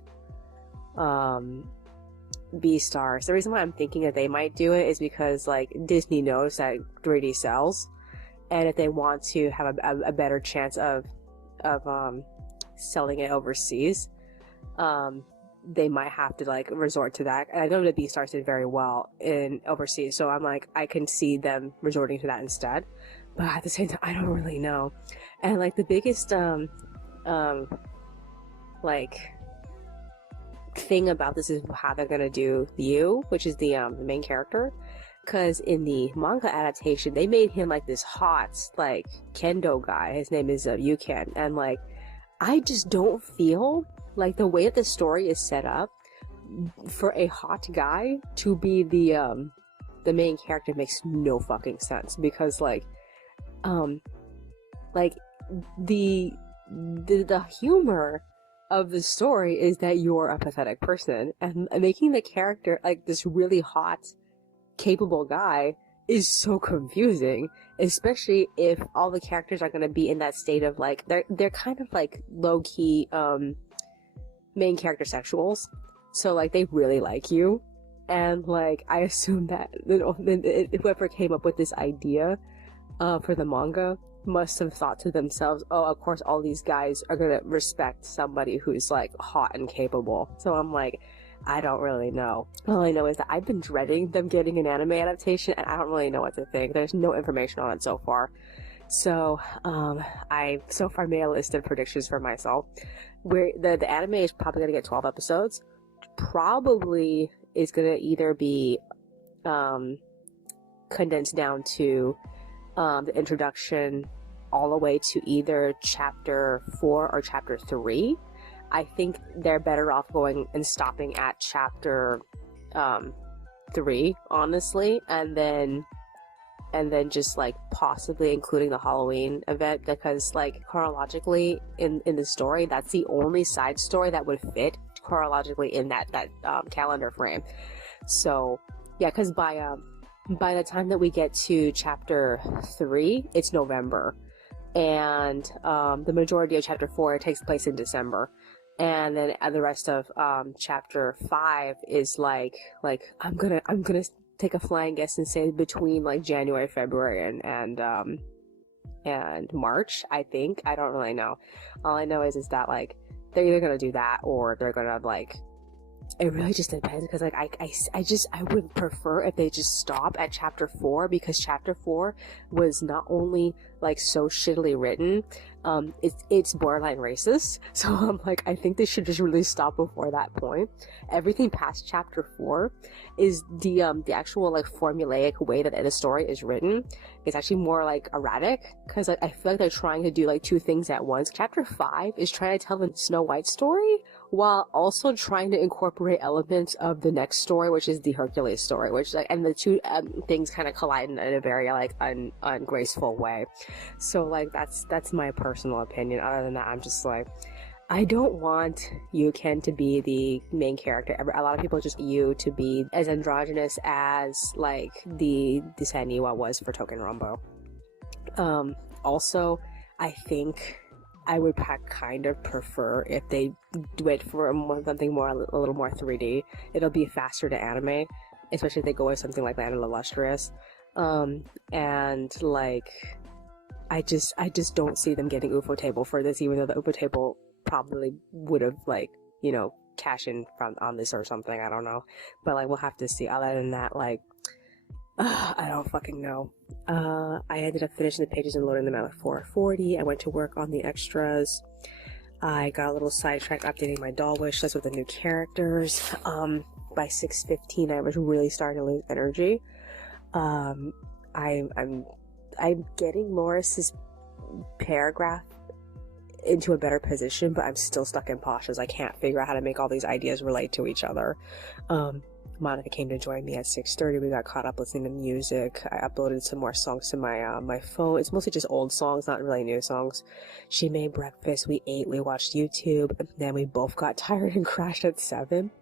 Beastars. The reason why I'm thinking that they might do it is because like Disney knows that 3D sells, and if they want to have a better chance of selling it overseas, they might have to like resort to that. And I know that Beastars did very well in overseas, so I'm like, I can see them resorting to that instead. But at the same time, I don't really know. And like the biggest like thing about this is how they're gonna do Yu, which is the main character. Because in the manga adaptation, they made him like this hot, like, kendo guy. His name is Yuken. And, like, I just don't feel like the way that the story is set up for a hot guy to be the main character makes no fucking sense. Because, like, the humor of the story is that you're a pathetic person. And making the character, like, this really hot, capable guy is so confusing, especially if all the characters are going to be in that state of like they're kind of like low-key main character sexuals, so like they really like you, and like I assume that whoever came up with this idea for the manga must have thought to themselves, oh, of course all these guys are gonna respect somebody who's like hot and capable. So I'm like, I don't really know. All I know is that I've been dreading them getting an anime adaptation, and I don't really know what to think. There's no information on it so far. So, I so far made a list of predictions for myself. Where the anime is probably going to get 12 episodes. Probably is going to either be condensed down to the introduction all the way to either chapter 4 or chapter 3. I think they're better off going and stopping at chapter 3, honestly, and then just like possibly including the Halloween event, because like chronologically in the story, that's the only side story that would fit chronologically in that calendar frame. So yeah, because by the time that we get to chapter 3, it's November, and the majority of chapter 4 takes place in December, and then the rest of chapter 5 is like I'm gonna take a flying guess and say between like January, February, and March. I think, I don't really know. All I know is that like they're either gonna do that or they're gonna like, it really just depends, because like I would prefer if they just stop at chapter 4, because chapter 4 was not only like so shittily written, it's borderline racist. So I'm like, I think they should just really stop before that point. Everything past chapter 4 is the actual like formulaic way that the story is written. It's actually more like erratic, because like I feel like they're trying to do like 2 things at once. Chapter 5 is trying to tell the Snow White story while also trying to incorporate elements of the next story, which is the Hercules story, which like, and the 2 things kind of collide in a very like ungraceful way. So like that's my personal opinion. Other than that, I'm just like, I don't want Ken to be the main character. A lot of people just you to be as androgynous as like the Saniwa was for Token Rambo. Also, I think I would kind of prefer if they went for something more, a little more 3D. It'll be faster to animate, especially if they go with something like Land of the Illustrious. And like, I just don't see them getting UFO table for this, even though the UFO table probably would have like, you know, cash in on this or something. I don't know, but like we'll have to see. Other than that, like, I don't fucking know. I ended up finishing the pages and loading them out at 4:40. I went to work on the extras. I got a little sidetracked updating my doll wish list with the new characters. By 6:15, I was really starting to lose energy. I'm getting Loris's paragraph into a better position, but I'm still stuck in Pasha's. I can't figure out how to make all these ideas relate to each other. Monika came to join me at 6:30. We got caught up listening to music. I uploaded some more songs to my phone. It's mostly just old songs, not really new songs. She made breakfast. We ate. We watched YouTube. And then we both got tired and crashed at 7.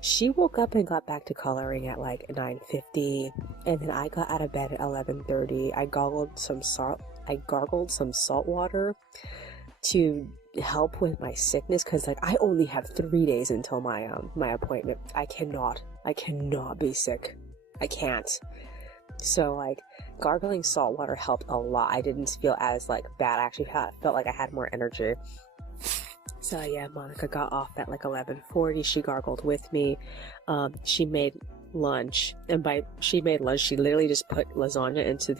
She woke up and got back to coloring at like 9:50, and then I got out of bed at 11:30. I gargled some salt water to help with my sickness, because like I only have 3 days until my appointment. I cannot be sick. I can't. So like gargling salt water helped a lot. I didn't feel as like bad. I actually felt like I had more energy. So yeah, Monika got off at like 11:40. She gargled with me. She made lunch, and by she made lunch, she literally just put lasagna into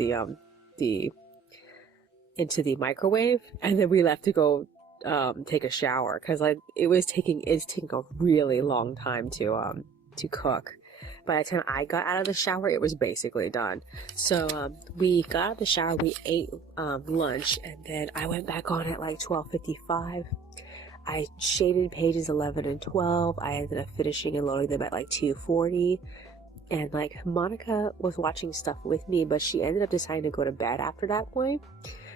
the microwave, and then we left to go take a shower, because like it's taking a really long time to cook. By the time I got out of the shower, it was basically done. So we got out of the shower, we ate lunch, and then I went back on at like 12:55. I shaded pages 11 and 12. I ended up finishing and loading them at like 2:40. And like Monika was watching stuff with me, but she ended up deciding to go to bed after that point.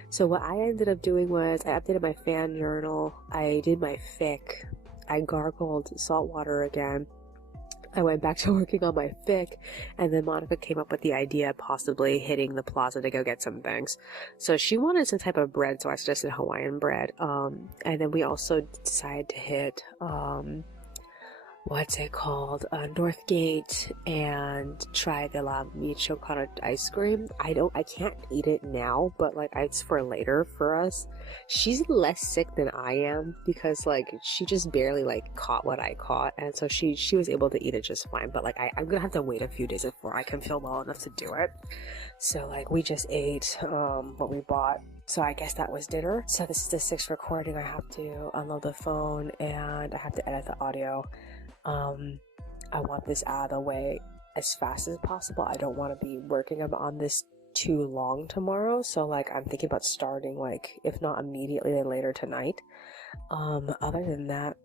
So what I ended up doing was I updated my fan journal. I did my fic. I gargled salt water again. I went back to working on my fic, and then Monika came up with the idea of possibly hitting the plaza to go get some things. So she wanted some type of bread, so I suggested Hawaiian bread. And then we also decided to hit what's it called, Northgate, and try the La Michoacana ice cream. I can't eat it now, but like it's for later for us. She's less sick than I am, because like she just barely like caught what I caught, and so she was able to eat it just fine. But like I'm gonna have to wait a few days before I can feel well enough to do it. So like we just ate what we bought. So I guess that was dinner. So this is the 6th recording. I have to unload the phone and I have to edit the audio. I want this out of the way as fast as possible. I don't want to be working on this too long tomorrow, so like I'm thinking about starting like, if not immediately, then later tonight. Other than that,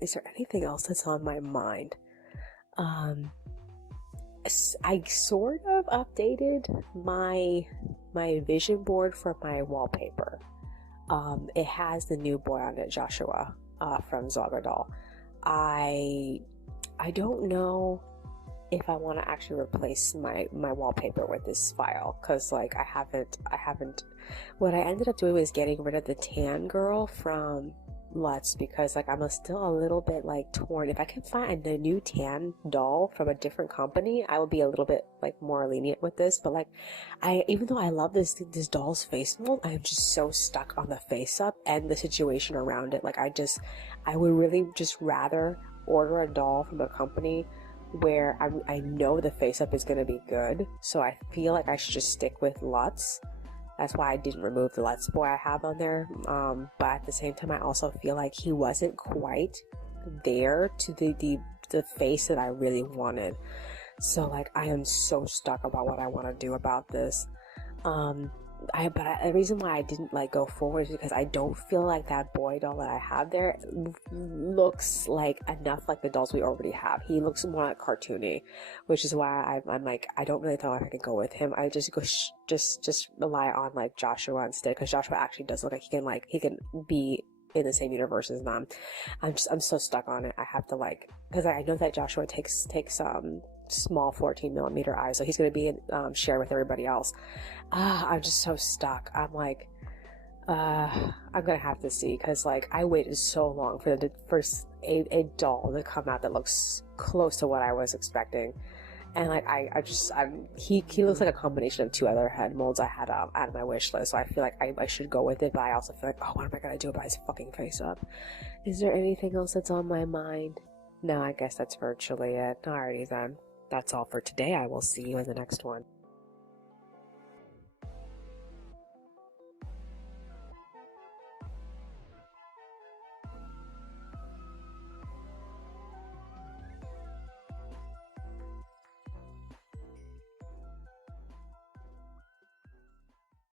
Is there anything else that's on my mind? I sort of updated my vision board for my wallpaper. It has the new boy on it, Joshua, from Zoggerdoll. I don't know if I want to actually replace my wallpaper with this file, because like I haven't. What I ended up doing was getting rid of the tan girl from Lutz, because like I'm still a little bit like torn. If I can find a new tan doll from a different company, I would be a little bit like more lenient with this. But like even though I love this doll's face mold, I'm just so stuck on the face up and the situation around it. Like I would really just rather order a doll from a company where I know the face up is going to be good. So I feel like I should just stick with Lutz. That's why I didn't remove the Let's Boy I have on there. But at the same time, I also feel like he wasn't quite there to the face that I really wanted. So like I am so stuck about what I want to do about this. The reason why I didn't like go forward is because I don't feel like that boy doll that I have there looks like enough like the dolls we already have. He looks more like cartoony, which is why I'm like, I don't really know if I can go with him. I just go just rely on like Joshua instead, because Joshua actually does look like he can be in the same universe as them. I'm so stuck on it. I have to like, because I know that Joshua takes small 14mm eyes, so he's going to be share with everybody else. I'm just so stuck. I'm like, I'm gonna have to see, because like I waited so long for a doll to come out that looks close to what I was expecting, and like he looks like a combination of two other head molds I had out of my wish list. So I feel like I should go with it, but I also feel like, oh, what am I gonna do about his fucking face up? Is there anything else that's on my mind? No, I guess that's virtually it. Alrighty then. That's all for today. I will see you in the next one.